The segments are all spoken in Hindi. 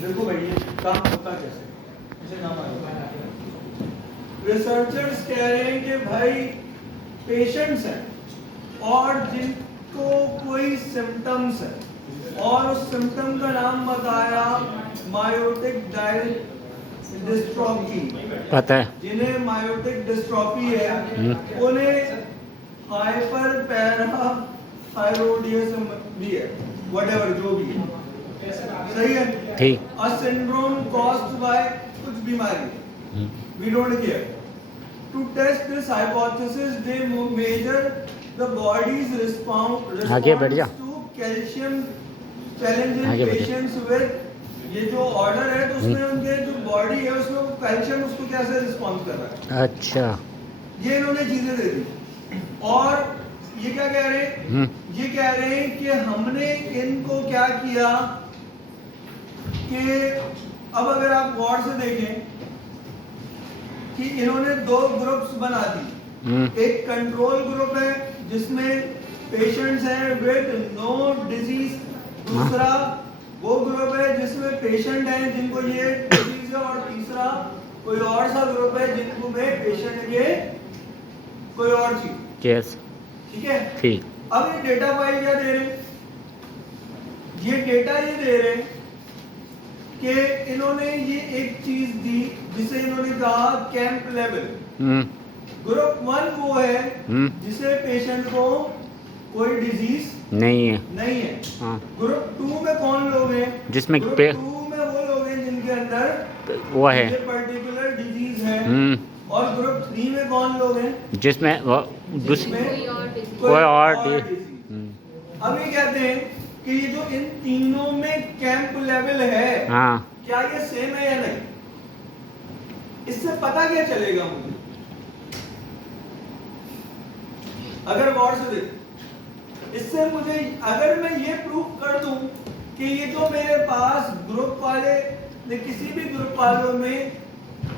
देखो भाई ये काम होता कैसे, मुझे ना मालूम। रिसर्चर्स कह रहे हैं कि भाई पेशेंट्स हैं और जिनको कोई सिम्टम्स है और उस सिम्टम का नाम बताया मायोटिक डिस्ट्रॉफी, पता है। जिन्हें मायोटिक डिस्ट्रॉफी है उन्हें हाइपर पैरा थायरोइडिज्म भी है, व्हाटएवर जो भी है, सही है। ठीक। अ सिंड्रोम कॉज्ड बाय कुछ बीमारी, we don't care. To test this hypothesis they measure the body's response आगे बढ़ जा। टू कैल्शियम चैलेंज इन आगे बढ़ जा। पेशेंट्स विद, ये जो ऑर्डर है तो उसमें उनके जो बॉडी है उसमें कैल्शियम उसको कैसे रिस्पॉन्स कर रहा है, अच्छा। ये इन्होंने चीजें दे दी। और ये क्या कह रहे हैं, ये कह रहे हैं कि हमने इनको क्या किया कि अब अगर आप गौर से देखें कि इन्होंने दो ग्रुप्स बना दी। एक कंट्रोल ग्रुप है जिसमें पेशेंट्स हैं विद नो डिजीज, दूसरा वो ग्रुप है जिसमें पेशेंट हैं जिनको ये डिजीज है, और तीसरा कोई और सा ग्रुप है जिनको में पेशेंट के कोई और चीज। यस। ठीक है, ठीक। अब ये डेटा फाइल क्या दे रहे, ये डेटा ये दे रहे कि इन्होंने ये एक चीज दी जिसे इन्होंने कहा कैंप लेवल। ग्रुप 1 वो है जिसे पेशेंट को कोई डिजीज नहीं है। हाँ। ग्रुप 2 में कौन लोग हैं, जिसमें ग्रुप 2 में वो लोग हैं जिनके अंदर वो है ये पर्टिकुलर डिजीज है। और ग्रुप 3 में कौन लोग हैं जिसमें जिसमें कोई और डिजीज। अब ये कहते हैं कि ये जो इन तीनों में कैंप लेवल है, हाँ। क्या ये सेम है या नहीं, इससे पता क्या चलेगा मुझे, अगर गौर से देख, इससे मुझे अगर मैं ये प्रूफ कर दूं कि ये जो मेरे पास ग्रुप वाले किसी भी ग्रुप वालों में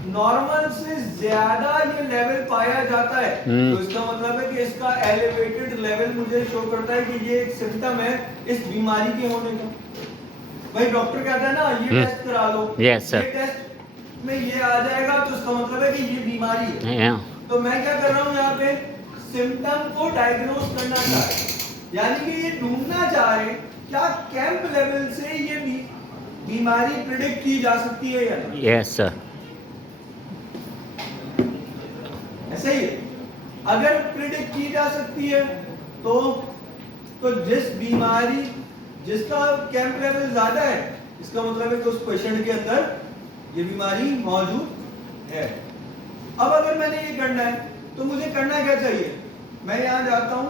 नॉर्मल से ज्यादा ये लेवल पाया जाता है, तो इसका मतलब है कि इसका एलिवेटेड लेवल मुझे शो करता है कि ये एक सिम्टम है इस बीमारी के होने का। भाई डॉक्टर कहता है ना ये टेस्ट करा लो, यस सर, ये टेस्ट में ये आ जाएगा तो इसका मतलब है कि ये बीमारी है। तो मैं क्या कर रहा हूँ यहाँ पे, सिम्टम को डायग्नोज करना चाह रहे, यानी कि ये ढूंढना चाह रहे क्या कैंप लेवल से ये बीमारी प्रिडिक्ट की जा सकती है या नहीं। Yes sir. ऐसे ही अगर प्रिडिक्ट की जा सकती है तो जिस बीमारी जिसका कैंप लेवल ज्यादा है इसका मतलब है कि उस पेशेंट के अंदर ये बीमारी मौजूद है। अब अगर मैंने ये करना है तो मुझे करना क्या चाहिए, मैं यहां जाता हूं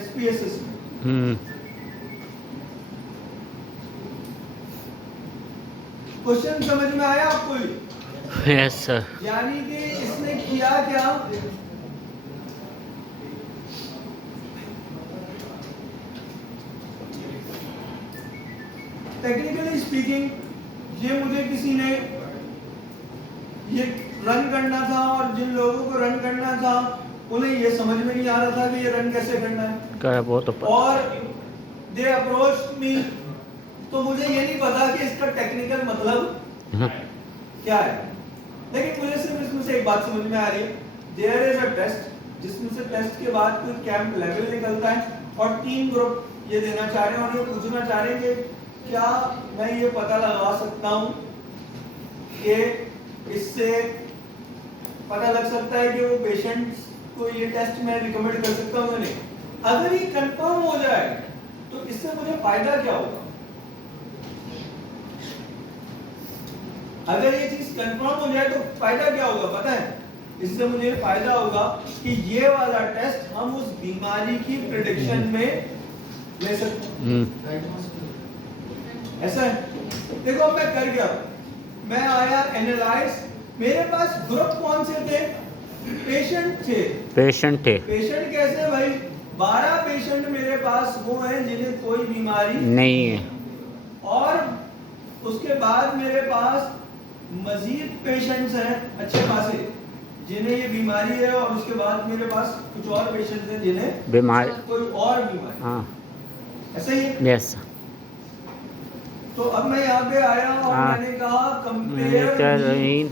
SPSS में। क्वेश्चन समझ में आया आपको ये? Yes sir. यानी कि इसने किया क्या, टेक्निकली स्पीकिंग ये मुझे किसी ने ये रन करना था और जिन लोगों को रन करना था उन्हें ये समझ में नहीं आ रहा था कि ये रन कैसे करना है, वो तो और दे अप्रोच मी, तो मुझे ये नहीं पता कि इसका टेक्निकल मतलब क्या है, लेकिन मुझे सिर्फ इसमें से एक बात समझ में आ रही है, देयर इज अ टेस्ट जिसमें से टेस्ट के बाद कोई कैंप लेवल निकलता है और 3 ग्रुप ये देना चाह रहे हैं और ये पूछना चाह रहे हैं कि क्या मैं ये पता लगा सकता हूं कि इससे पता लग सकता है कि वो पेशेंट्स को ये टेस्ट मैं रिकमेंड कर सकता हूं या नहीं। अगर ये कंफर्म हो जाए तो इससे मुझे फायदा क्या होगा, अगर ये चीज कंफर्म हो जाए तो फायदा क्या होगा पता है, इससे मुझे फायदा होगा कि ये वाला टेस्ट हम उस बीमारी की प्रेडिक्शन में ले सकते हैं। ऐसा है, देखो मैं कर गया, मैं आया एनालाइज, मेरे पास ग्रुप कौन से थे, पेशेंट थे। पेशेंट कैसे भाई, 12 पेशेंट मेरे पास वो हैं जिन्हें कोई बीमारी नहीं है, और उसके बाद मेरे पास मजीद पेशेंट्स हैं अच्छे खासे जिन्हें ये बीमारी है, और उसके बाद मेरे पास कुछ और पेशेंट्स हैं जिन्हें बीमारी कोई और बीमारी। हाँ ऐसा ही है। यस। तो अब मैं यहाँ पे आया और हाँ। मैंने कहा कंपेयर इन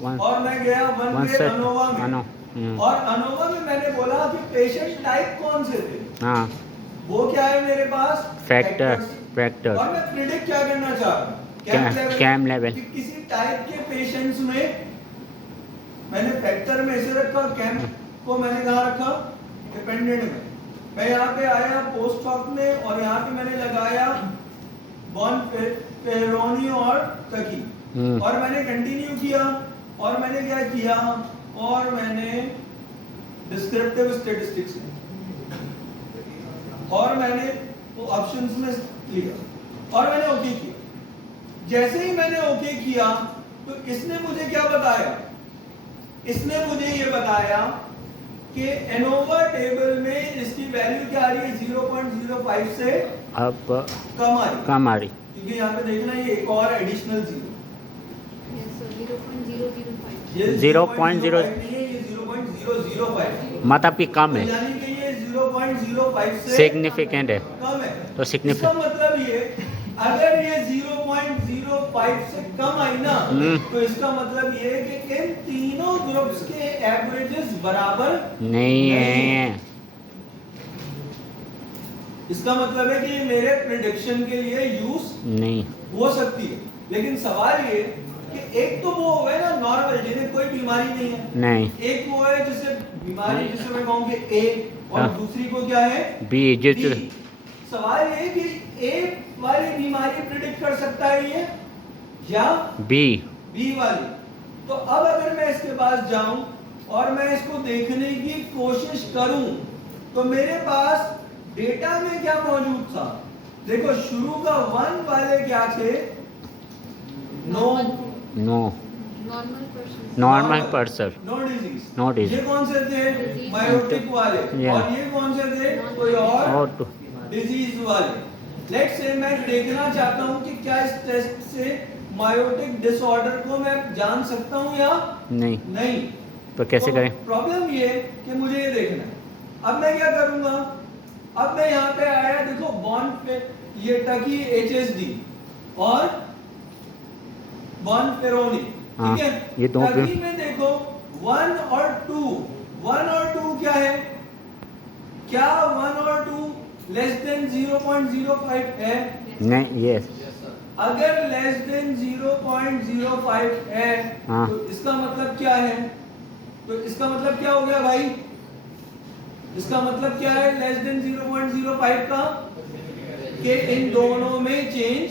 वन और मैं गया वन वन पे सेट अनोवा में अनो और अनोवा में मैंने बोला कि पेशेंट टाइप कौन से थे, हाँ वो क्या है मेरे पास फैक्टर फैक्टर्स। फैक्टर और मैं प्रिडिक्ट क्या करना चाह रहा हूँ कैम लेवल कि किसी टाइप के पेशेंट्स में मैंने फैक्टर में ऐसे रखा, कैम को मैंने कहाँ रखा, डिपेंडेंट में। मैं यहाँ पे आया पोस्ट हॉक में और यहाँ पे मैंने लगाया बॉन फेरोनी और टकी और मैंने कंटिन्यू किया और मैंने क्या किया और मैंने डिस्क्रिप्टिव स्टैटिस्टिक्स और मैंने वो ऑप्शंस में लिया और मैंने ओके किया। जैसे ही मैंने ओके किया तो इसने मुझे क्या बताया, इसने मुझे ये बताया कि एनोवा टेबल में इसकी वैल्यू क्या आ रही है 0.05 से अब कम आ रही है, कम आ रही क्योंकि यहाँ पे देखना ये एक और एडिशनल जीरो, ये 0.0 नहीं है, ये 0.005 मतलब कि कम है, यानी कि ये 0.05 से सिग्निफिकेंट है कम है। तो इसका सिग्निफिकेंट मतलब ये अगर ये 0.05 से कम आई ना तो इसका मतलब ये है कि इन तीनों ग्रुप्स के एवरेजेस बराबर नहीं है। इसका मतलब है कि ये मेरे प्रिडिक्शन के लिए यूज नहीं हो सकती है। लेकिन सवाल ये कि एक तो वो है ना नॉर्मल जिन्हें कोई बीमारी नहीं है, नहीं एक वो है जिसे बीमारी जिसे मैं कहूँ कि ए और हाँ। दूसरी को क्या है बी जो बी। सवाल ये कि ए वाली बीमारी प्रिडिक्ट कर सकता है ये या बी बी वाली। तो अब अगर मैं इसके पास जाऊं और मैं इसको देखने की कोशिश करूं तो मेरे पास डेटा में क्या मौजूद था, देखो शुरू का 1 वाले क्या थे, no no normal person no disease, no disease ये कौन से थे मायोटिक वाले Yeah. और ये कौन से थे कोई और और तो डिजीज वाले। लेट्स से मैं देखना चाहता हूं कि क्या इस टेस्ट से मायोटिक डिसऑर्डर को मैं जान सकता हूं या नहीं नहीं। तो कैसे करें? प्रॉब्लम ये कि मुझे ये देखना है। अब मैं क्या करूंगा, अब मैं यहाँ पे आया, देखो बॉन्ड पे ये टकी HSD और बॉन्ड फेरोनी, हाँ, ठीक है। ये दो पे- टकी में देखो 1 और 2 क्या है, क्या 1 और 2 लेस देन 0.05 है? नहीं यस अगर लेस देन 0.05 है हाँ। तो इसका मतलब क्या है, तो इसका मतलब क्या हो गया भाई, इसका मतलब क्या है लेस देन 0.05 का कि इन दोनों में चेंज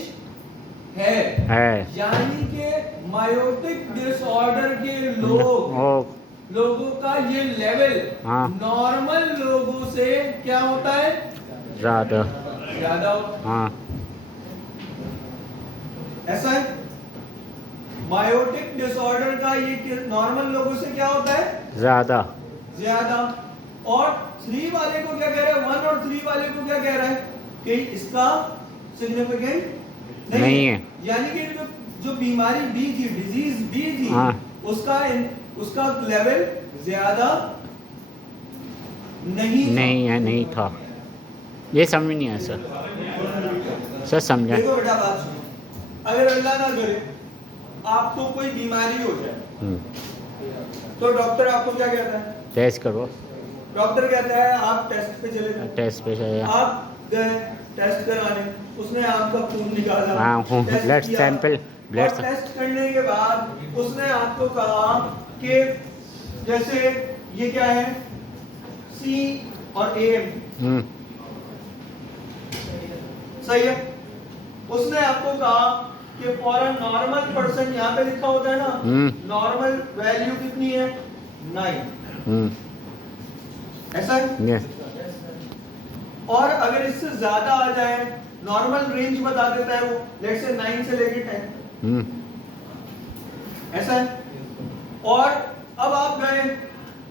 है, यानी कि मायोटिक डिसऑर्डर के लोगों का ये लेवल हाँ। नॉर्मल लोगों से क्या होता है, ज़्यादा ज्यादा होता है। हाँ ऐसा है, मायोटिक डिसऑर्डर का ये नॉर्मल लोगों से क्या होता है, ज़्यादा ज्यादा। और 3 वाले को क्या कह रहा है, 1 और 3 वाले को क्या कह रहा है कि इसका सिग्निफिकेंट नहीं है। यानी कि जो बीमारी बी थी, डिजीज बी थी, हाँ। उसका लेवल ज्यादा नहीं है नहीं था, ये समझ नहीं आया सर समझा। देखो बेटा बात सुनो, अगर अल्लाह ना करे आपको कोई बीमारी हो जाए तो डॉक्टर आपको क्या कहता है, टेस्ट करो, डॉक्टर कहता है आप टेस्ट पे चले जाओ। टेस्ट पे आप गए टेस्ट कराने, उसने आपका खून निकाला, हाँ टेस्ट ब्लड किया, सैंपल ब्लड और टेस्ट करने के बाद उसने आपको कहा कि जैसे ये क्या है C और A, सही है। उसने आपको कहा कि फॉर अ नॉर्मल पर्सन, यहाँ पे लिखा होता है ना नॉर्मल वैल्यू कितनी है 9, ऐसा है। यस और अगर इससे ज्यादा आ जाए, नॉर्मल रेंज बता देता है वो, लेट्स से 9 से लेके 10, ऐसा है। और अब आप गए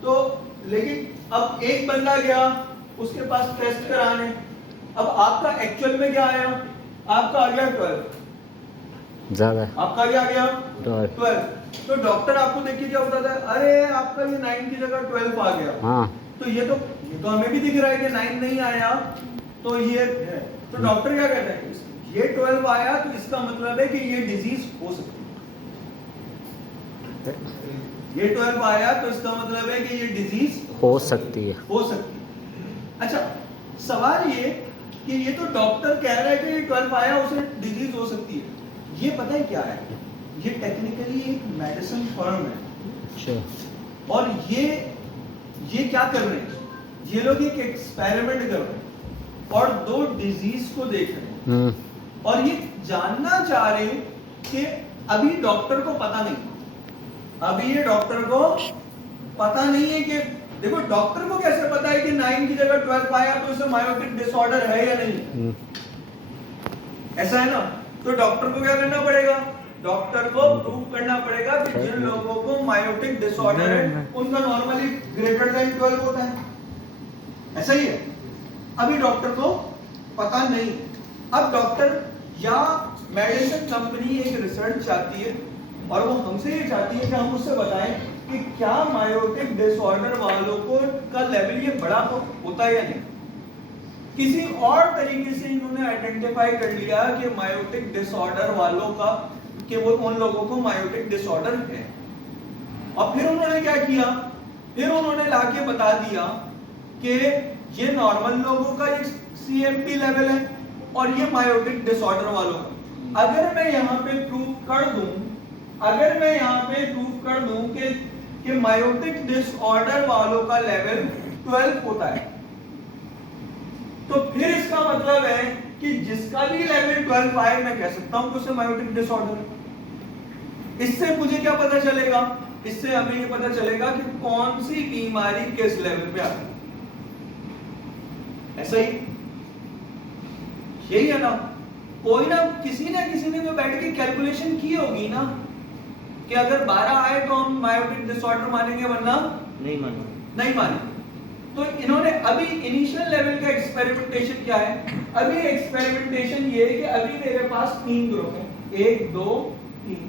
तो, लेकिन अब एक बंदा गया उसके पास टेस्ट कराने, अब आपका एक्चुअल में क्या आया, आपका आ गया 12, ज़्यादा आपका क्या आ गया 12। तो डॉक्टर आपको देख के क्या बताता है, अरे आपका ये 9 की जगह 12 आ गया। हाँ तो ये तो हमें भी दिख रहा है कि 9 नहीं आया, तो ये है। तो डॉक्टर क्या कहता है, ये 12 आया तो इसका मतलब है कि ये डिजीज हो सकती है। ये 12 आया तो इसका मतलब है कि ये डिजीज हो सकती है। हो सकती है। अच्छा, सवाल ये कि ये तो डॉक्टर कह रहा है कि ये 12 आया उसे डिजीज हो सकती है, ये पता है क्या है? ये टेक्निकली एक मेडिसिन फर्म है। अच्छा। और ये क्या कर रहे हैं? ये लोग एक एक्सपेरिमेंट कर रहे हैं और 2 डिजीज को देख रहे हैं और ये जानना चाह रहे हैं कि अभी डॉक्टर को पता नहीं, अभी ये डॉक्टर को पता नहीं है कि देखो डॉक्टर को कैसे पता है कि 9 की जगह 12 आया तो इसे मायोटिक डिसऑर्डर है या नहीं? ऐसा है ना? तो डॉक्टर को क्या करना पड़ेगा? डॉक्टर को प्रूव करना पड़ेगा कि जिन लोगों को मायोटिक डिसऑर्डर है उनका नॉर्मली ग्रेटर देन 12 होता है। ऐसा ही है। अभी डॉक्टर को पता नहीं। अब डॉक्टर या मेडिसिन कंपनी एक रिसर्च चाहती है और वो हमसे ये चाहती है कि हम उससे बताएं कि क्या मायोटिक डिसऑर्डर वालों को का लेवल ये बड़ा होता है या नहीं। किसी और तरीके से इन्होंने आइडेंटिफाई कर लिया कि मायोटिक डिसऑर्डर वालों का कि वो उन लोगों को मायोटिक डिसऑर्डर है। और फिर उन्होंने क्या किया? फिर उन्होंने लाके बता दिया कि ये नॉर्मल लोगों का ये CMP लेवल है और ये मायोटिक डिसऑर्डर वालों का। अगर मैं यहाँ पे प्रूव कर दूं, अगर मैं यहाँ पे प्रूव कर दूं कि मायोटिक डिसऑर्डर वालों का लेवल 12 होता है, तो फिर इसका मतलब है कि जिसका भी लेवल 12 आए मैं कह सकता हूं कि उसे मायोटिक डिसऑर्डर है। इससे मुझे क्या पता चलेगा? इससे हमें ये पता चलेगा कि कौन सी बीमारी किस लेवल पे आती है। ऐसा ही यही है ना? कोई ना किसी ने तो बैठ के कैलकुलेशन की होगी ना कि अगर 12 आए तो हम मायोटिक डिसऑर्डर मानेंगे वरना नहीं मानेंगे। तो इन्होंने अभी इनिशियल लेवल का एक्सपेरिमेंटेशन क्या है? अभी एक्सपेरिमेंटेशन ये है कि अभी मेरे पास 3 ग्रुप है, 1 2 3।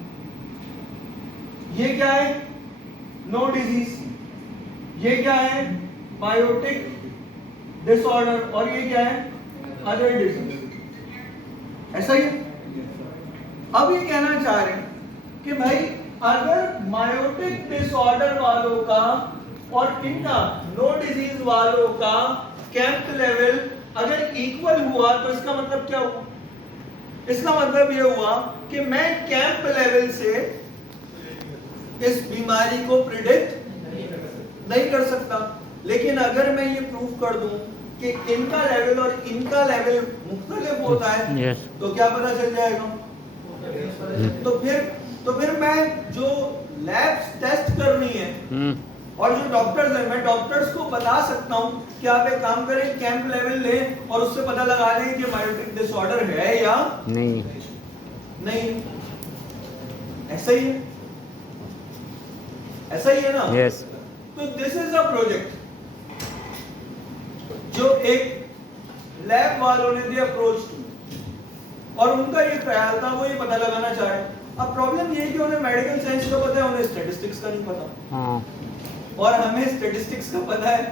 ये क्या है? No disease. ये क्या है? Myotic disorder. और ये क्या है? Other disease. ऐसा ही। अब ये कहना चाह रहे हैं कि भाई अगर मायोटिक डिसऑर्डर वालों का और इनका नो डिजीज वालों का कैंप लेवल अगर इक्वल हुआ तो इसका मतलब क्या हुआ? इसका मतलब यह हुआ कि मैं कैंप लेवल से इस बीमारी को प्रिडिक्ट नहीं कर सकता। लेकिन अगर मैं ये प्रूव कर दूं कि इनका लेवल और इनका लेवल मुख्तलिफ होता है तो क्या पता चल जाएगा? तो फिर मैं जो लैब्स टेस्ट करनी है और जो डॉक्टर्स हैं, मैं डॉक्टर्स को बता सकता हूं कि आप एक काम करें, कैंप लेवल लें और उससे पता लगा लें कि मायोटिक डिसऑर्डर है या नहीं। ऐसा ही है, ऐसा ही है ना? यस। तो दिस इज अ प्रोजेक्ट जो एक लैब वालों ने दिया अप्रोच की और उनका ये ख्याल था, वो ये पता लगाना चाहे। अब प्रॉब्लम ये है कि उन्हें मेडिकल साइंस का पता है, उन्हें स्टैटिस्टिक्स का नहीं पता। और हमें स्टैटिस्टिक्स का पता है,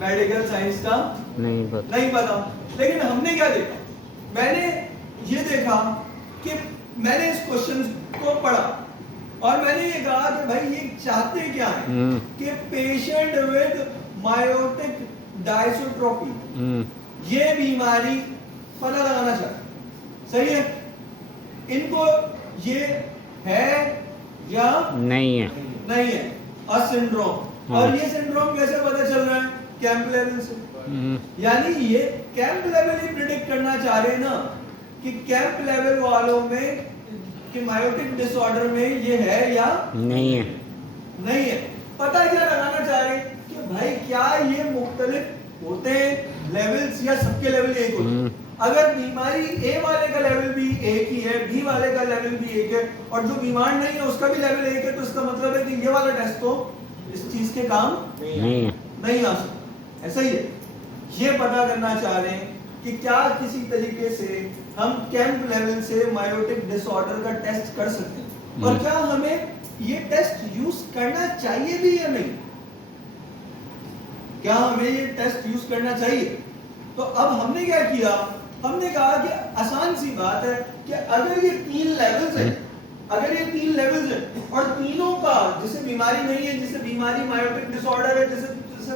मेडिकल साइंस का नहीं पता। लेकिन हमने क्या देखा? मैंने ये देखा कि मैंने इस क्वेश्चन को पढ़ा और मैंने ये कहा कि भाई ये चाहते क्या है कि पेशेंट विद मायोटिक डायसोट्रोफी ये बीमारी पता लगाना चाहते। सही है? इनको ये है या नहीं है और सिंड्रोम। और ये सिंड्रोम कैसे पता चल रहा है? कैंप लेवल से। यानी ये कैंप लेवल ही प्रिडिक्ट करना चाह रहे हैं ना कि कैंप लेवल वालों में कि मायोटिक डिसऑर्डर में ये है या नहीं है। पता क्या लगाना चाह रहे हैं कि भाई क्या ये मुख्तलिफ होते हैं लेवल्स या सबके लेवल एक होते हैं? अगर बीमारी ए वाले का लेवल भी एक ही है, बी वाले का लेवल भी एक है और जो बीमार नहीं है उसका भी लेवल एक है, तो इसका मतलब है कि ये वाला टेस्ट तो इस चीज के काम नहीं आ सकता। ऐसा ही है। ये पता करना चाह रहे हैं कि क्या किसी तरीके से हम कैंप लेवल से मायोटिक डिसऑर्डर का टेस्ट कर सकते हैं और क्या हमें ये टेस्ट यूज करना चाहिए भी या नहीं? क्या हमें ये टेस्ट यूज करना चाहिए? तो अब हमने क्या किया? हमने कहा कि आसान सी बात है कि अगर ये 3 लेवल्स हैं, अगर ये 3 लेवल्स हैं और तीनों का जिसे बीमारी नहीं है, जिसे बीमारी मायोटिक डिसऑर्डर है, जिसे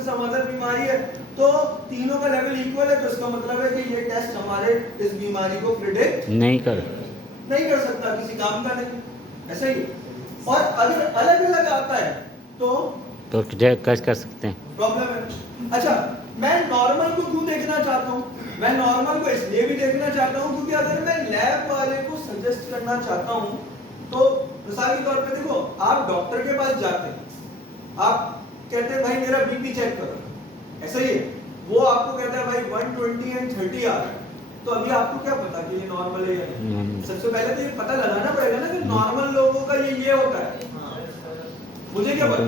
सम अदर बीमारी है, तो तीनों का लेवल इक्वल है, तो इसका मतलब है कि ये टेस्ट हमारे इस बीमारी को प्रिडिक्ट नहीं कर सकता, किसी काम का नहीं, ऐसा ही। और अगर अलग अलग आता है तो कर सकते हैं। प्रॉब्लम है। अच्छा, मैं नॉर्मल को क्यों देखना चाहता हूँ? मैं नॉर्मल को इसलिए भी देखना चाहता हूँ क्योंकि अगर मैं लैब वाले को सजेस्ट करना चाहता हूँ, तो मिसाल के तौर पे देखो, आप डॉक्टर के पास जाते हैं, आप कहते हैं भाई मेरा बीपी चेक करो, ऐसा ही है, वो आपको कहता है भाई 120 एंड 30 आ रहा है, तो अभी आपको क्या पता कि ये नॉर्मल है या नहीं? सबसे पहले तो ये पता लगाना पड़ेगा ना कि नॉर्मल लोगों का ये होता है। मुझे क्या पता?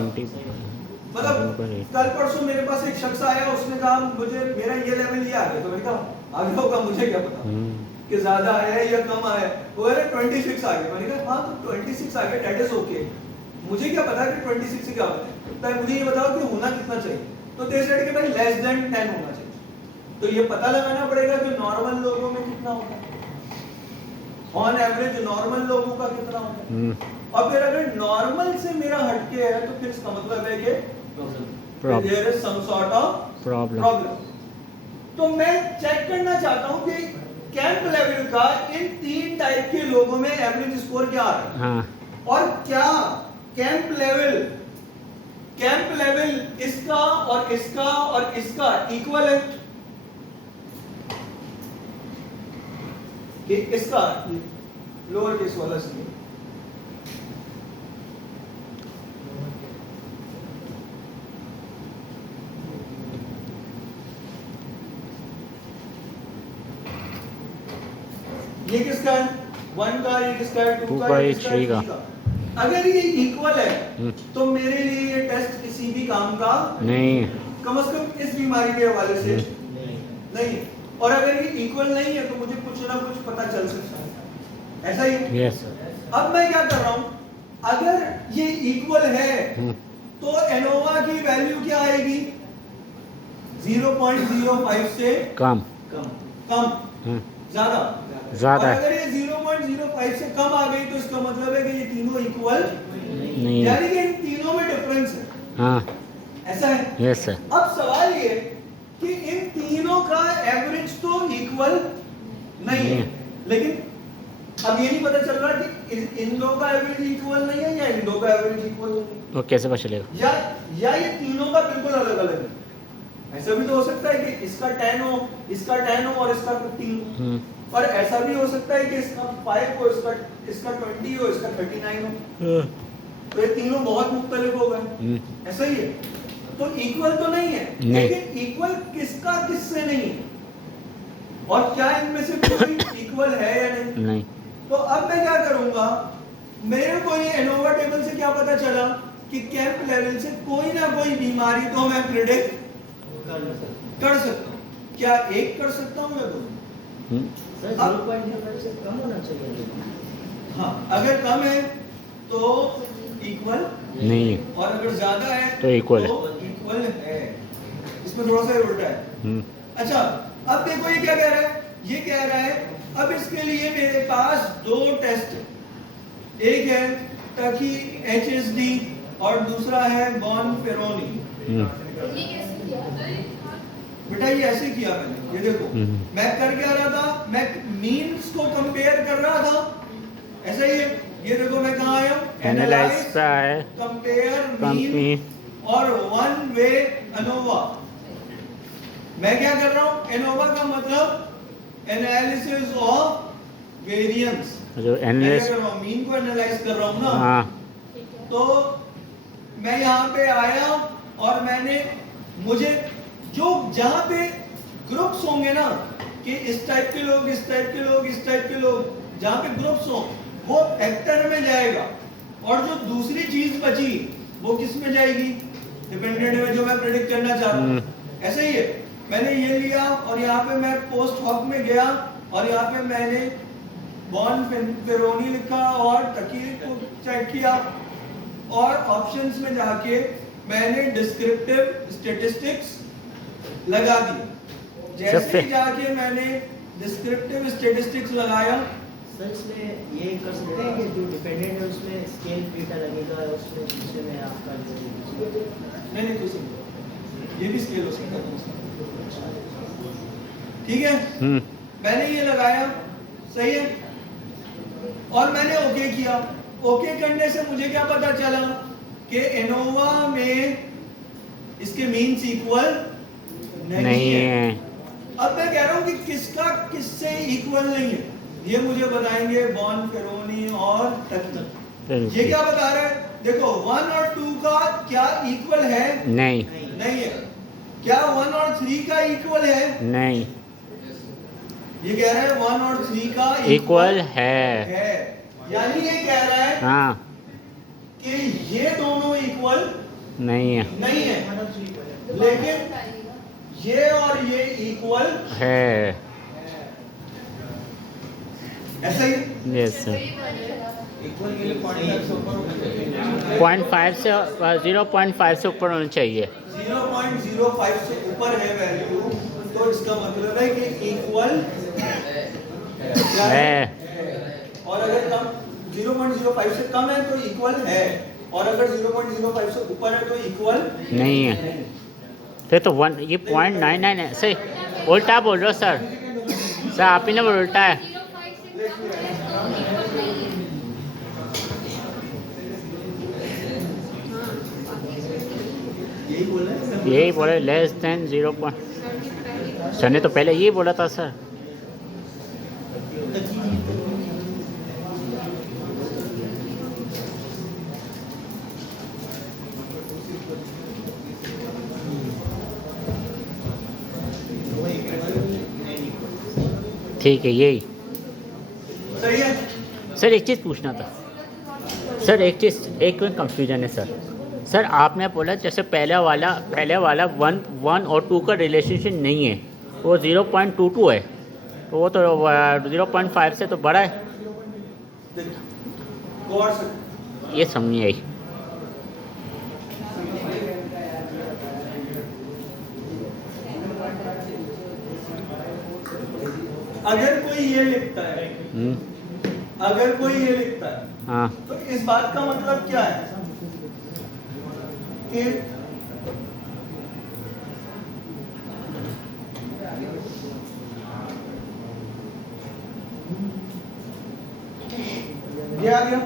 मतलब कल परसों मेरे पास एक शख्स आया, उसने कहा मुझे मेरा ये लेवल ये आ गया, तो मैंने कहा आगे होगा, मुझे क्या पता कि ज्यादा आया है या कम आया है। वो कह रहे 26 आ गया, मैंने कहा हाँ तो 26 आ गया, दैट इज ओके, मुझे क्या पता कि 26 से क्या होता है, तो मुझे ये बताओ कि होना कितना चाहिए, तो दे सेड कि भाई लेस देन 10 होना चाहिए। तो ये पता लगाना पड़ेगा कि नॉर्मल लोगों में कितना होता है, ऑन एवरेज नॉर्मल लोगों का कितना होता है, और फिर अगर नॉर्मल से मेरा हटके है तो फिर इसका मतलब है कि there is some sort of problem. तो मैं चेक करना चाहता हूं कि कैंप लेवल का इन 3 टाइप के लोगों में एवरेज स्कोर क्या आ रहा है। हाँ। और क्या कैंप लेवल इसका और इसका और इसका इक्वल है, कि इसका लोअर केस वाला सी ये किसका है, 1 का, ये किसका है, 2 का, ये 3 का। अगर ये इक्वल है तो मेरे लिए ये टेस्ट किसी भी काम का नहीं, कम से कम इस बीमारी के हवाले से नहीं। और अगर ये इक्वल नहीं है तो मुझे कुछ ना कुछ पता चल सकता है, ऐसा ही। yes. अब मैं क्या कर रहा हूं, अगर ये इक्वल है तो एनोवा की वैल्यू क्या आएगी, 0.05 से कम ज्यादा। और अगर ये 0.05 से कम आ गई तो इसका मतलब है कि ये तीनों इक्वल नहीं, यानी कि इन तीनों में डिफरेंस है। हाँ, ऐसा है। Yes sir. अब सवाल ये कि इन तीनों का एवरेज तो इक्वल नहीं है, लेकिन अब ये नहीं पता चल रहा कि इन दो का एवरेज इक्वल नहीं है या इन दो का एवरेज इक्वल नहीं है। तो कैसे पता चलेगा? या ये तीनों का बिल्कुल अलग अलग है। ऐसा भी तो हो सकता है कि इसका 10 हो, इसका 10 हो और इसका 15 हो, और ऐसा भी हो सकता है कि इसका 5 हो, इसका 20 हो, इसका 39 हो। तो ये तीनों बहुत मुख्तलिफ हो गए, ऐसा ही है। तो इक्वल तो नहीं है, लेकिन इक्वल किसका किससे नहीं है, और क्या इनमें से कोई इक्वल है या नहीं? तो अब मैं क्या करूंगा, मेरे को ये एनोवा टेबल से क्या पता चला कि कैंप लेवल से कोई ना कोई बीमारी तो मैं प्रिडिक्ट कर सकता हूँ। क्या एक कर सकता हूँ या दो? सर 0.5 से कम होना चाहिए। हाँ, अगर कम है तो इक्वल नहीं, और अगर ज्यादा है तो इक्वल है। इसमें थोड़ा सा उल्टा है। अच्छा, अब देखो ये क्या कह रहा है, ये कह रहा है अब इसके लिए मेरे पास 2 टेस्ट है, एक है टकी HSD और दूसरा है बॉन फेरोनी। बेटा ये ऐसे किया मैंने, ये देखो मैं कर क्या रहा था, मैं मीन्स को कंपेयर कर रहा था, ऐसा ही है। ये देखो मैं कहाँ आया हूँ, एनालाइज पे है, कंपेयर मीन और वन वे एनोवा। मैं क्या कर रहा हूँ, एनोवा का मतलब एनालिसिस ऑफ वेरिएंस, जो एनालिसिस कर रहा हूँ, मीन को एनालाइज कर रहा हूँ ना। हाँ। तो मैं यहाँ पे आया और मैंने, मुझे जो जहाँ पे ग्रुप्स होंगे ना कि इस टाइप के लोग, इस टाइप के लोग, इस टाइप के लोग, जहाँ पे ग्रुप्स हो वो एक्टर में जाएगा, और जो दूसरी चीज बची वो किस में जाएगी, डिपेंडेंट में, जो मैं प्रेडिक्ट करना चाहता हूँ। ऐसा ही है, मैंने ये लिया और यहाँ पे मैं पोस्ट हॉक में गया और यहाँ पे मैंने बॉन फेरोनी लिखा और टकी को चेक किया, और ऑप्शंस में जाके मैंने डिस्क्रिप्टिव स्टैटिस्टिक्स लगा दी। जैसे ही जाके मैंने डिस्क्रिप्टिव स्टैटिस्टिक्स लगाया, सर इसमें ये कर सकते हैं कि जो डिपेंडेंट है उसमें स्केल बीटा लगेगा, उसमें दूसरे में आपका जो नहीं नहीं कुछ नहीं, ये भी स्केल हो सकता है, ठीक है। मैंने ये लगाया, सही है, और मैंने ओके किया। ओके करने से मुझे क्या पता चला कि एनोवा में इसके मीन्स इक्वल नहीं है। अब मैं कह रहा हूं कि किसका किससे इक्वल नहीं है, ये मुझे बताएंगे बॉन, फेरोनी और टकनर। ये क्या बता रहा है, देखो 1 और 2 का क्या इक्वल है? नहीं नहीं है। क्या 1 और 3 का इक्वल है? नहीं, ये कह रहा है 1 और 3 का इक्वल है। यानी ये कह रहा है हाँ, कि ये दोनों इक्वल नहीं है, नहीं है, लेकिन ये और ये इक्वल है। ऐसा ही। Yes sir. इक्वल के लिए 0.5 से ऊपर होना चाहिए। 0.5 से 0.5 से ऊपर होना चाहिए। 0.05 से ऊपर है वैल्यू, तो इसका मतलब है कि इक्वल है। और अगर कम 0.05 से कम है तो इक्वल है, और अगर 0.05 से ऊपर है तो इक्वल नहीं है। फिर तो 1 ये 0.99 है। सही उल्टा बोल रहे हो सर। सर आप ही ने बोल उल्टा है। यही बोले लेस देन 0. सर ने तो पहले यही बोला था सर। ठीक है, यही। सही है। सर एक चीज़ पूछना था सर, एक कंफ्यूजन है सर। सर आपने बोला जैसे पहले वाला 1 और 2 का रिलेशनशिप नहीं है, वो 0.22 है, तो वो तो 0.5 से तो बड़ा है। गौर से ये समझ नहीं आई। अगर कोई ये लिखता है, अगर कोई ये लिखता है, हाँ, तो इस बात का मतलब क्या है कि ये आ गया।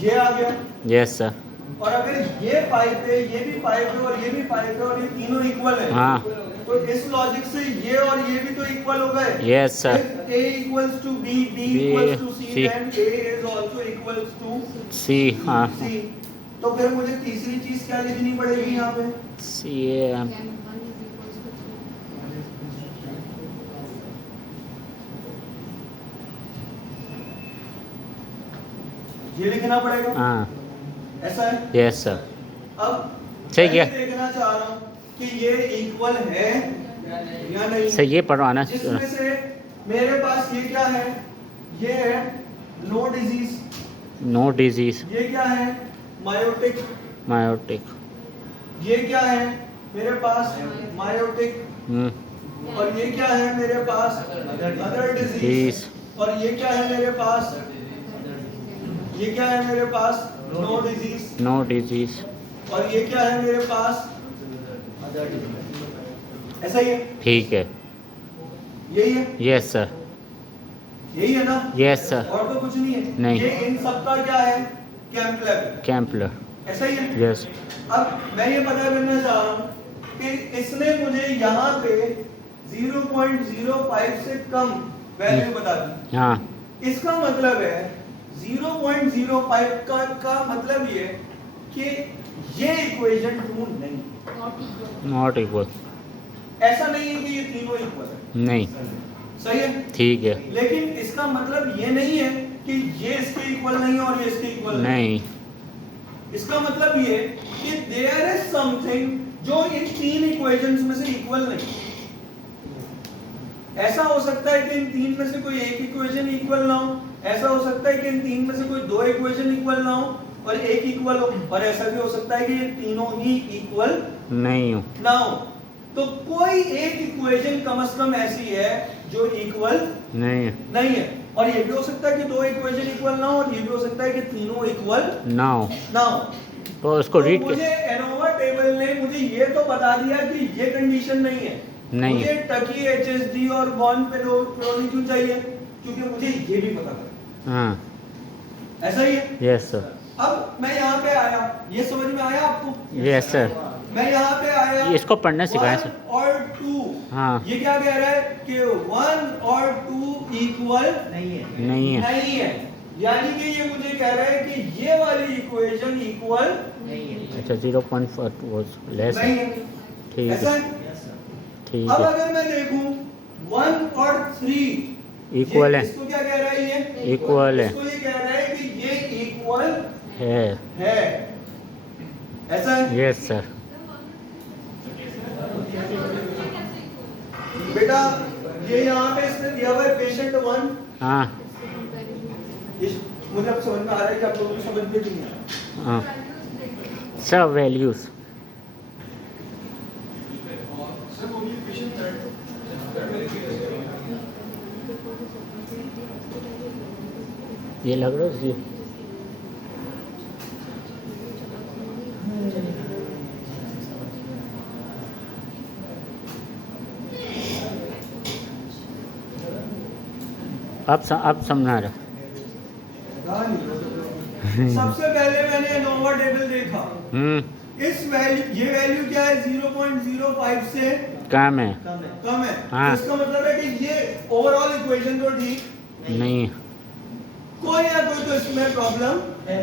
ये आ गया। Yes sir. और अगर ये 5 है, ये भी 5 है, और ये भी 5 है, और ये तीनों इक्वल है, हाँ, तो इस लॉजिक से ये और ये भी तो इक्वल हो गए। Yes sir. A equals to B, B equals to C, C. then A is also equals to सी, हाँ, C। तो फिर मुझे तीसरी चीज क्या लिखनी पड़ेगी यहाँ पे? सी। ये लिखना पड़ेगा। हाँ, ऐसा है। Yes sir. अब सही मैं है। देखना चाह रहा हूँ कि ये इक्वल है या नहीं। सर ये पढ़वाना। जिसमें से मेरे पास ये क्या है, ये है नो डिजीज, नो डिजीज, ये क्या है मायोटिक, मायोटिक, ये क्या है मेरे पास मायोटिक, और ये क्या है मेरे पास अदर डिजीज, और ये क्या है मेरे पास, ये क्या है मेरे पास नो डिजीज, नो डिजीज, और ये क्या है मेरे पास अदर डिजीज। ऐसा ही है। ठीक है। यही है। Yes sir. यही है ना। Yes sir. और तो कुछ नहीं है। नहीं। ये इन सबका क्या है कैम्पलर। कैम्पलर। ऐसा ही है। यस। अब मैं ये पता करना चाह रहा हूँ कि इसने मुझे यहाँ पे 0.05 से कम वैल्यू बता दी। हाँ, इसका मतलब है 0.05 का मतलब ये कि ये इक्वेशन ट्रू नहीं, नॉट इक्वल। ऐसा नहीं है कि ये तीनों इक्वल है। नहीं। सही है। ठीक है। लेकिन इसका मतलब ये नहीं है कि ये इसके इक्वल नहीं है और ये इसके इक्वल नहीं। इसका मतलब ये कि देयर इज समथिंग जो इन तीन इक्वेशंस में से इक्वल नहीं। ऐसा हो सकता है कि इन तीन में से कोई एक इक्वेशन इक्वल ना हो, ऐसा हो सकता है कि इन तीन में से कोई दो इक्वेशन इक्वल ना हो, और एक इक्वल हो, और ऐसा भी हो सकता है कि ये तीनों ही इक्वल नहीं हो। ना हो। तो कोई एक इक्वेशन कम से कम ऐसी है जो इक्वल नहीं है। नहीं है, और ये भी हो सकता है कि दो इक्वेशन इक्वल ना हो, और ये भी हो सकता है कि तीनों इक्वल ना हो। ना हो। तो उसको तो रीड मुझे एनोवा टेबल ने मुझे ये तो बता दिया कि ये कंडीशन नहीं है। नहीं मुझे टकी एचएसडी और बॉन्ड पेरोनी क्यों चाहिए? क्योंकि मुझे ये भी पता था। हाँ, ऐसा ही है। यस सर, अब मैं यहाँ पे आया, ये समझ में आया आपको? Yes sir. मैं यहाँ पे आया, इसको पढ़ना सिखाएं सर। 1 और 2, हाँ। ये क्या कह रहा है कि 1 और 2 इक्वल नहीं है। नहीं है। नहीं है, यानी कि ये मुझे कह रहा है कि ये वाली इक्वेशन इक्वल नहीं है। अच्छा, 0.4 वो लेस नहीं है। है। ठीक ऐसा है, है। Yes sir. ठीक अब है। अगर मैं देखूं 1 और 3 इक्वल है, इसको क्या कह रहा है? ये इक्वल है, इसको ये कह रहा है कि ये इक्वल है। है। ऐसा है यस सर। बेटा, ये यहाँ पे इसने दिया हुआ है पेशेंट 1। हाँ मुझे अब समझ में आ रहा है कि आप लोगों को समझ में नहीं आ रहा। हाँ सर, वैल्यूज ये लग रहा है जी। अब समझा रहा। सबसे पहले मैंने नोवा टेबल देखा। इस वैल्यू, ये वैल्यू क्या है? 0.05 से कम है। कम है। हाँ। तो इसका मतलब है कि ये ओवरऑल इक्वेशन तो ठीक नहीं है। कोई ना कोई तो इसमें प्रॉब्लम है।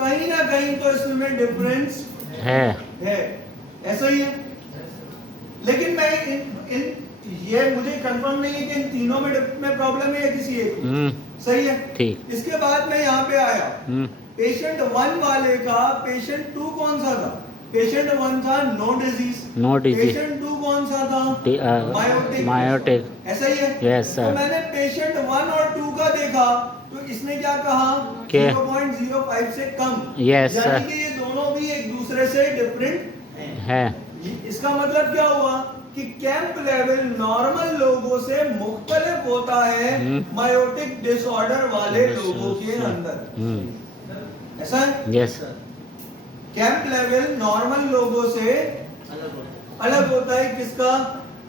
कहीं ना कहीं तो इसमें डिफरेंस है। ऐसा ही है। लेकिन मैं इन ये मुझे कंफर्म नहीं है कि इन तीनों में प्रॉब्लम है या किसी एक में। सही है। ठीक। इसके बाद मैं यहाँ पे आया, पेशेंट 1 वाले का पेशेंट 2 कौन सा था? पेशेंट 1 था no disease. No disease. Patient 2 कौन सा था? मायोटिक। ऐसा ही है। यस तो सर। मैंने पेशेंट 1 और 2 का देखा, तो इसने क्या कहा? क्या? 0.05 से कम। यस यानी सर। कि ये दोनों भी एक दूसरे से डिफरेंट है। इसका मतलब क्या हुआ कि कैंप लेवल नॉर्मल लोगों से मुख्तलिफ होता है मायोटिक डिसऑर्डर वाले लोगों के अंदर। ऐसा है। यस। कैंप लेवल नॉर्मल लोगों से अलग होता है किसका?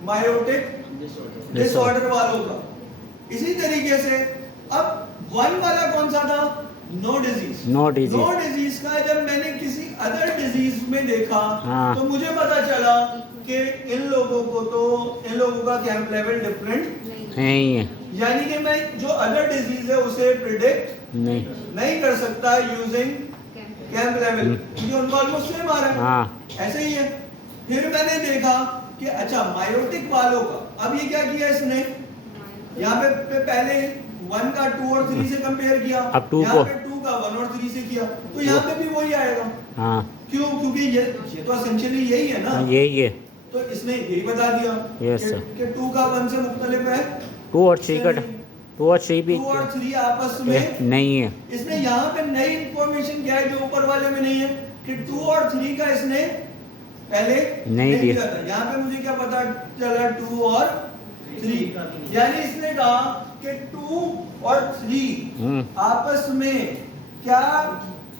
मायोटिक डिसऑर्डर वालों का। इसी तरीके से अब 1 वाला कौन सा था? No disease. No disease. No disease का जब मैंने किसी अदर डिजीज में देखा, हाँ। तो मुझे पता चला कि इन लोगों का कैंप लेवल डिफरेंट नहीं है। यानी कि मैं जो अदर डिजीज है उसे प्रिडिक्ट नहीं कर सकता यूजिंग कैंप लेवल, क्योंकि उनको ऑलमोस्ट सेम आ रहा है। हाँ। ऐसे ही है। फिर मैंने देखा कि अच्छा मायोटिक वालों का, अब ये क्या किया इसने? यहाँ पे पहले 1 का 2 और 3 से कंपेयर किया, अब 2 यहाँ को पे 2 का 1 और 3 से किया, तो यहाँ पे भी वही आएगा। हाँ। क्यों? क्योंकि ये तो एसेंशियली यही है ना। यही है। तो इसने यही बता दिया Yes, sir. कि 2 का 1 से मुख्तलिफ है। 2 और 3 का 2 और 3 भी 2 और 3 आपस में नहीं है। इसने यहाँ पे नई इंफॉर्मेशन क्या है जो ऊपर वाले में नहीं है, कि 2 और 3 का इसने पहले नहीं दिया था। यहाँ पे मुझे क्या पता चला? 2 और 3, यानी इसने कहा कि 2 और 3 आपस में क्या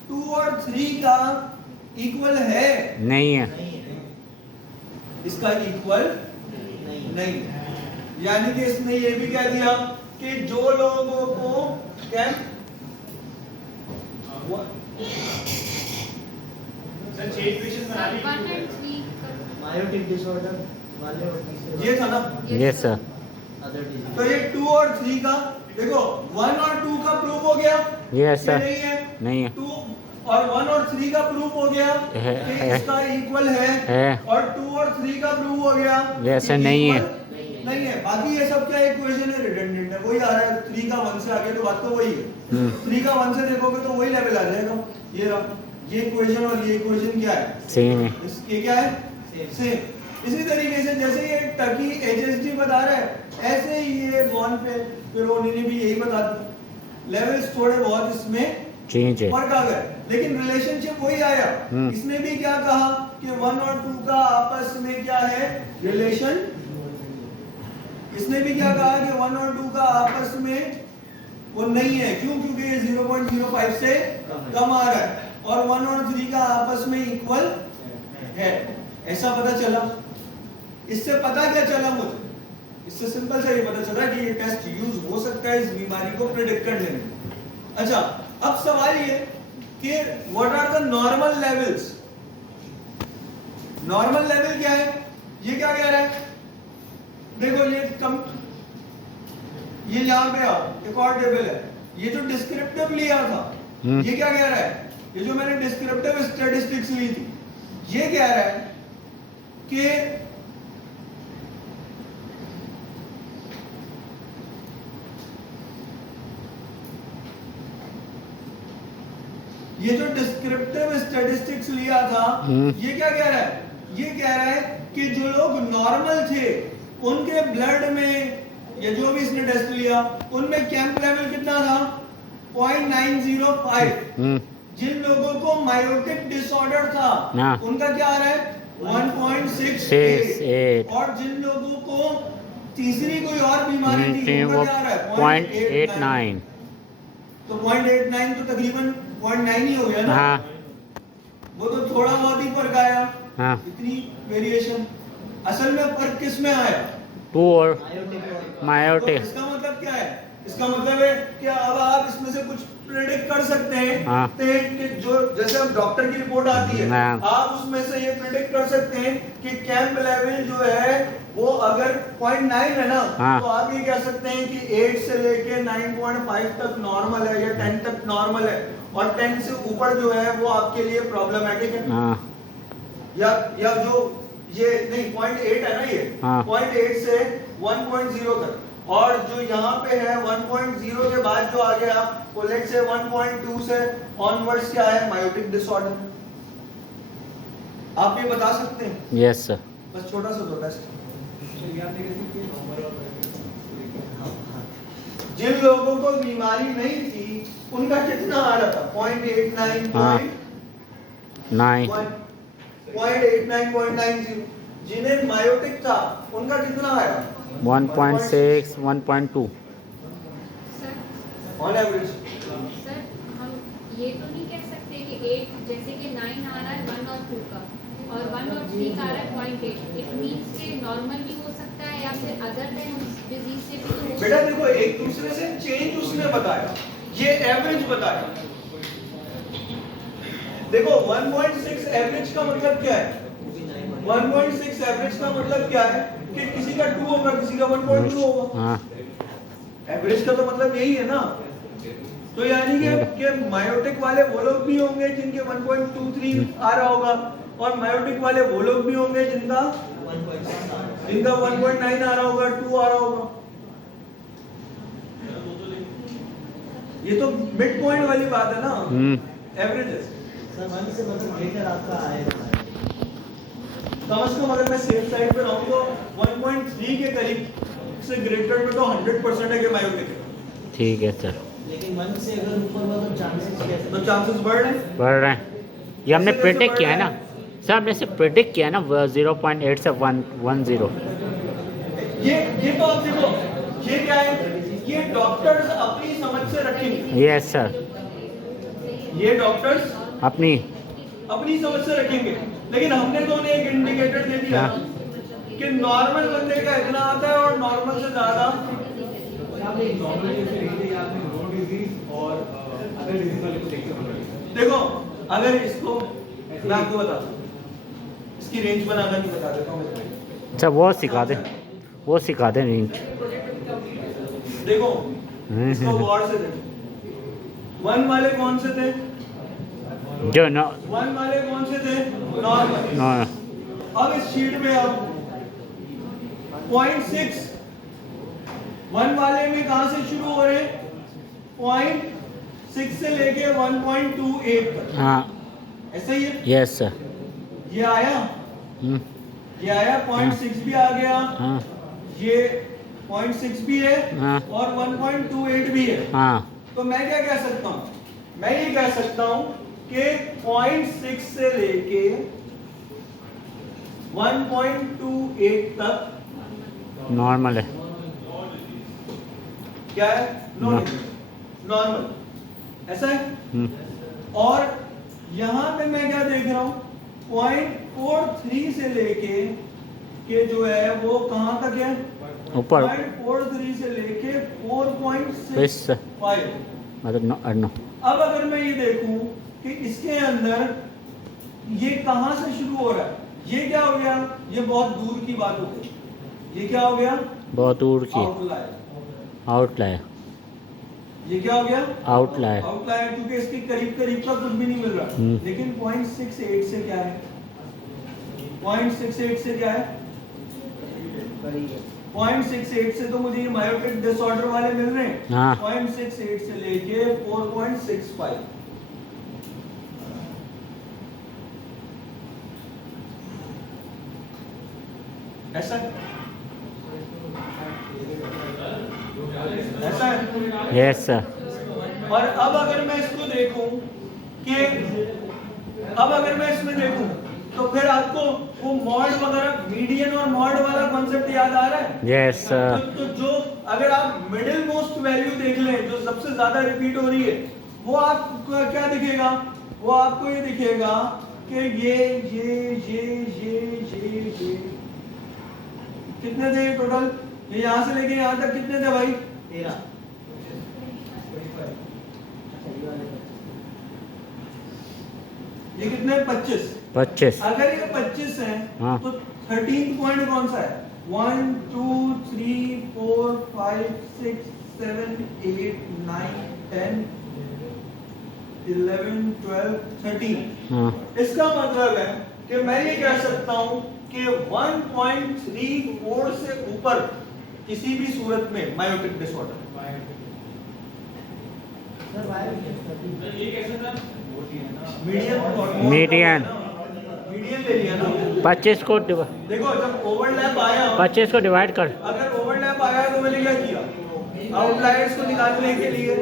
2 और 3 का इक्वल है? नहीं है। इसका इक्वल नहीं। यानी कि इसने ये भी कह दिया कि जो लोगों को कैंप मायोटिक डिसऑर्डर वाले और तीसरे ये था ना। Yes sir. Other disease. तो ये 2 और 3 का देखो 1 और 2 का प्रूफ हो गया। Yes sir. नहीं है। नहीं है। 2 और 1 और 3 का प्रूफ हो गया है, कि है। इसका इक्वल है। और 2 और 3 का प्रूफ हो गया यस कि सर। नहीं है। equal नहीं है। बाकी ये सब क्या इक्वेशन है? रिडंडेंट है, वही आ रहा है। 3 का 1 से आगे तो बात तो वही है। 3 का 1 से देखोगे तो वही लेवल आ जाएगा। ये रहा, ये इक्वेशन और ये इक्वेशन क्या है? सेम है। इसके क्या है? सेम। इसी तरीके से जैसे ये टर्की एचएसडी बता रहा है, ऐसे ही ये बॉन्ड पे पेरोनी ने भी यही बता दिया। लेवल्स थोड़े बहुत इसमें चेंज है। फर्क आ गया, लेकिन रिलेशनशिप वही आया। इसने भी क्या कहा कि 1 और 2 का आपस में क्या है रिलेशन, इसने भी क्या कहा कि 1 और 2 का आपस में वो नहीं है। क्यों? क्योंकि ये 0.05 से कम आ रहा है और 1 और 3 का आपस में इक्वल है। ऐसा पता चला। इससे पता क्या चला मुझे? इससे सिंपल सा ये पता चला कि ये टेस्ट यूज हो सकता है इस बीमारी को प्रेडिक्ट करने में। अच्छा, अब सवाल ये कि what are the normal levels. Normal level क्या है? ये क्या कह रहा है? देखो ये कम, ये यहां पे आओ, एक और टेबल है, ये जो डिस्क्रिप्टिव लिया था, ये क्या कह रहा है? ये जो मैंने डिस्क्रिप्टिव स्टैटिस्टिक्स ली थी, ये कह रहा है कि ये जो डिस्क्रिप्टिव स्टैटिस्टिक्स लिया था, ये क्या कह रहा है? ये कह रहा है कि जो लोग नॉर्मल थे उनके ब्लड में, या जो भी इसने टेस्ट लिया, उनमें कैंप लेवल कितना था? 0.905। जिन लोगों को मायोटिक डिसऑर्डर था उनका क्या आ रहा है? 1.68। और जिन लोगों को तीसरी कोई और बीमारी थी उनका क्या आ रहा है? 0.89। तो 0.89 तो तकरीबन 0.9 ही हो गया ना। वो तो थोड़ा बहुत ही फर्क आया। इतनी वेरिएशन। असल में फर्क किस में आया? 2 और मायोटिक। तो इसका मतलब क्या है? इसका मतलब है कि अब आप इसमें से कुछ प्रेडिक्ट कर सकते हैं कि जो जैसे अब डॉक्टर की रिपोर्ट आती है, आप उसमें से ये प्रेडिक्ट कर सकते हैं कि कैंप लेवल जो है वो अगर 0.9 है ना, तो आप ये कह सकते हैं कि 8 से लेके 9.5 तक नॉर्मल है या 10 तक नॉर्मल है, और 10 से ऊपर जो है वो आपके लिए प्रॉब्लमेटिक है। या जो ये नहीं 0.8 है ना, ये 0.8 से 1.0 तक, और जो यहाँ पे है 1.0 के बाद जो आ गया वो लेट्स से 1.2 से ऑनवर्ड्स क्या है? Myotic disorder. आप ये बता सकते हैं? Yes sir. बस छोटा सा दो टेस्ट। जिन लोगों को बीमारी नहीं थी उनका कितना आ रहा था? 0.89, 0.89, जिन्हें मायोटिक था उनका कितना आया? 1.6, 1.2 ऑन एवरेज। सर हम ये तो नहीं कह सकते कि 8 जैसे कि 9 आ रहा है 1 और 2 का, और 1 और 3 का आ रहा है 0.8। इट मींस के नॉर्मल भी हो सकता है या फिर अदर देन डिजीज से भी तो हो। बेटा देखो, एक दूसरे से चेंज उसने बताया, ये एवरेज बताया। देखो 1.6 एवरेज का मतलब क्या है? 1.6 एवरेज का मतलब क्या है कि किसी का 2 होगा, किसी का 1.2 होगा। एवरेज का तो मतलब यही है ना। तो यानी कि मायोटिक वाले वो लोग भी होंगे जिनके 1.23 आ रहा होगा, और मायोटिक वाले वो लोग भी होंगे जिनका 1.9 आ रहा होगा, 2 आ रहा होगा। ये तो मिड पॉइंट वाली बात है ना, एवरेजेस। सर 1 से मतलब ग्रेटर आपका आएगा। कम से कम अगर मैं सेफ साइड पे रहूं तो 1.3 के करीब से ग्रेटर में तो 100% है कि मायोटिक है। ठीक है सर। लेकिन 1 से अगर ऊपर हुआ तो चांसेस कैसे? तो चांसेस बढ़ रहे हैं। बढ़ रहे हैं। ये हमने प्रेडिक्ट किया है ना सर, हमने सिर्फ प्रेडिक्ट किया है ना 0.8 से 1.10। ये तो आप देखो, ये क्या है? ये डॉक्टर्स अपनी समझ से रखेंगे। Yes sir. ये डॉक्टर्स अपनी समझ से रखेंगे, लेकिन हमने तो उन्हें एक इंडिकेटर दे दिया कि नॉर्मल बंदे का इतना आता है और नॉर्मल से ज्यादा। देखो अगर इसको मैं आपको बताता हूँ, इसकी रेंज बनाना नहीं बता देता हूँ। अच्छा वो सिखा दे रेंज। देखो इसको गौर से देखो, 1 वाले कौन से थे? जो ना 1 वाले कौन से थे? नॉर्मल। अब इस शीट में आप 0.6 1 वाले में कहां से शुरू हो रहे? 0.6 से लेके 1.28 तक। हाँ ऐसा ही है। Yes sir. ये आया, ये आया 0.6 भी आ गया, ये 0.6 भी है और 1.28 भी है। तो मैं क्या कह सकता हूँ? मैं ये कह सकता हूं कि 0.6 से लेके 1.28 तक नॉर्मल है। क्या है? नॉर्मल, ऐसा है। और यहां पे मैं क्या देख रहा हूं, 0.43 से लेके के जो है वो कहां तक है? ऊपर 0.43 से लेके 4.65। मतलब नो। अब अगर मैं ये देखूं कि इसके अंदर ये कहां से शुरू हो रहा है, ये क्या हो गया? ये बहुत दूर की बात हो गई। ये क्या हो गया? बहुत दूर की आउटलायर। आउटलायर। ये क्या हो गया? आउटलायर। आउटलायर, क्योंकि इसके करीब करीब का कुछ भी नहीं मिल रहा। लेकिन 0.68 से क्या है? 0.68 से क्या है? 0.68 से तो मुझे ये मायोटिक डिसऑर्डर वाले मिल रहे हैं। हाँ। 0.68 से लेके 4.65। ऐसा है? ऐसा है? Yes sir. और अब अगर मैं इसको देखूं कि अब अगर मैं इसमें देखूं तो फिर आपको वो मॉड वगैरह, मीडियन और मॉड वाला कॉन्सेप्ट याद आ रहा है? Yes sir. तो जो अगर आप मिडिल मोस्ट वैल्यू देख लें जो सबसे ज्यादा रिपीट हो रही है, वो आपको क्या दिखेगा? वो आपको ये दिखेगा कि ये कितने थे टोटल? ये यहां से लेके यहां तक कितने थे भाई? 13। ये कितने? 25। 25। अगर ये 25 हैं हाँ। तो 13 पॉइंट कौन सा है? 1 2 3 4 5 6 7 8 9 10 11 12 13। हाँ। इसका मतलब है कि मैं ये कह सकता हूं कि 1.34 से ऊपर किसी भी सूरत में मायोटिक डिसऑर्डर। मीडियन ले लिया ना। 25 को देखो जब ओवरलैप आया, 25 को डिवाइड कर। अगर ओवरलैप आया तो मैंने क्या किया? आउटलायर्स को निकालने के लिए।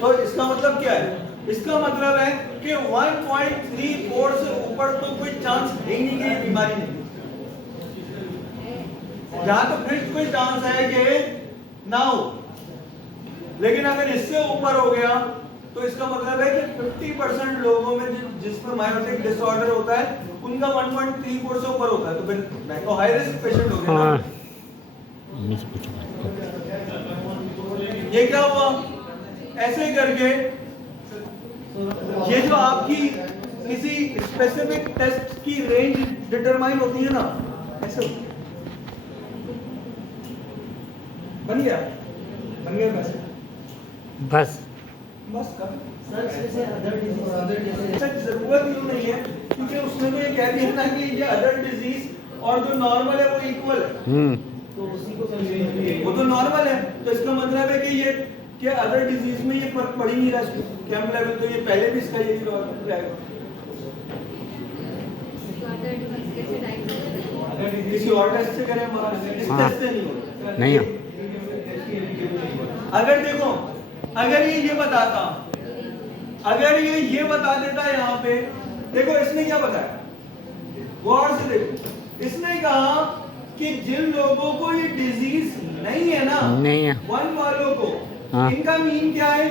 तो इसका मतलब क्या है? इसका मतलब है कि 1.34 से ऊपर तो कोई चांस है ही नहीं कि ये बीमारी नहीं। जहां तो फिर कोई चांस है कि ना हो, लेकिन अगर इससे ऊपर हो गया तो इसका मतलब है कि 50% लोगों में जिसमें मायोटिक डिसऑर्डर होता है उनका 1.34 से ऊपर होता है, तो फिर मैं तो हाई रिस्क पेशेंट हो गया ना। ये क्या हुआ? ऐसे करके ये जो आपकी किसी स्पेसिफिक टेस्ट की रेंज डिटरमाइन होती है ना, ऐसे बन गया वैसे बस बस का सर इसमें से अदर डिजीज जरूरत क्यों नहीं है, क्योंकि उसने तो ये कह दिया ना कि ये अदर डिजीज और जो नॉर्मल है वो इक्वल है। तो उसी को वो तो नॉर्मल है, तो इसका मतलब है कि ये क्या अदर डिजीज में ये फर्क पड़ ही नहीं रहा इसको कैंप लेवल, तो ये पहले भी इसका यही रहेगा। तो अदर डिजीज कैसे डायग्नोस? किसी और टेस्ट से करें, हमारा इस हाँ। टेस्ट से नहीं होगा। नहीं हो। अगर देखो, अगर ये बताता, अगर ये बता देता यहाँ पे, देखो इसने क्या बताया, गौर से देखो, इसने कहा कि जिन लोगों को ये डिजीज नहीं है ना, नहीं है। 1 वालों को, हाँ। इनका मीन क्या है?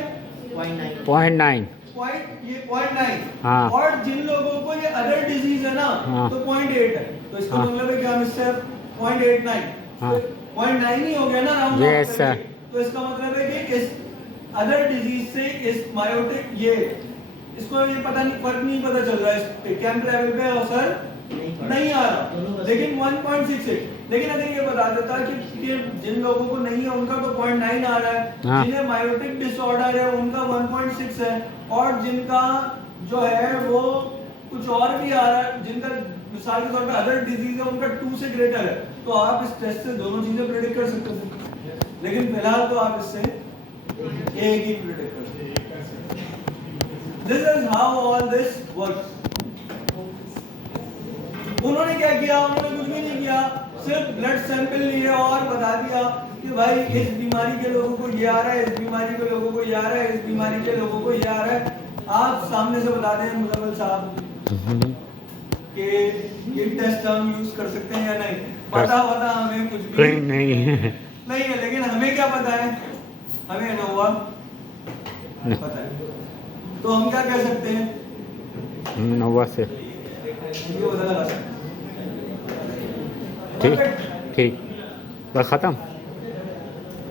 0.9 0.9। हाँ। और जिन लोगों को ये अदर डिजीज है ना, हाँ। तो 0.8 है। तो इसका हाँ। मतलब है कि हम इससे 0.89, हाँ। तो 0.9 ही हो गया ना राउंड Yes, ऑफ sir. करके। तो इसका मतलब है कि इस अदर डिजीज से इस मायोटिक ये इसको ये पता नहीं, फर्क नहीं पता चल रहा है, इस कैंप लेवल पे असर नहीं आ रहा, लेकिन 1.68। लेकिन अगर ये बता देता कि जिन लोगों को नहीं है उनका तो 0.9 आ रहा है, हाँ। जिन्हें मायोटिक डिसऑर्डर है उनका 1.6 है, और जिनका जो है वो कुछ और भी आ रहा है, जिनका मिसाल के तौर पे अदर डिजीज है उनका 2 से ग्रेटर है, तो आप इस टेस्ट से दोनों चीजें प्रेडिक्ट कर सकते हैं। लेकिन फिलहाल तो आप इससे एक ही प्रेडिक्ट कर सकते हैं। This is how all this works. उन्होंने क्या किया? उन्होंने कुछ भी नहीं किया, सिर्फ ब्लड सैंपल लिए और बता दिया कि भाई इस बीमारी के लोगों को ये आ रहा है, इस बीमारी के लोगों को ये आ रहा है, इस बीमारी के लोगों को ये आ रहा है, आप सामने से बता दें मुजम्मिल साहब कि ये टेस्ट हम यूज कर सकते हैं या नहीं। पता हमें कुछ भी कोई नहीं है। नहीं है, लेकिन हमें क्या पता है, हमें नोवा पता है, तो हम क्या कह सकते हैं, नोवा से ये पता लगा सकते हैं। ठीक ठीक बस ख़त्म।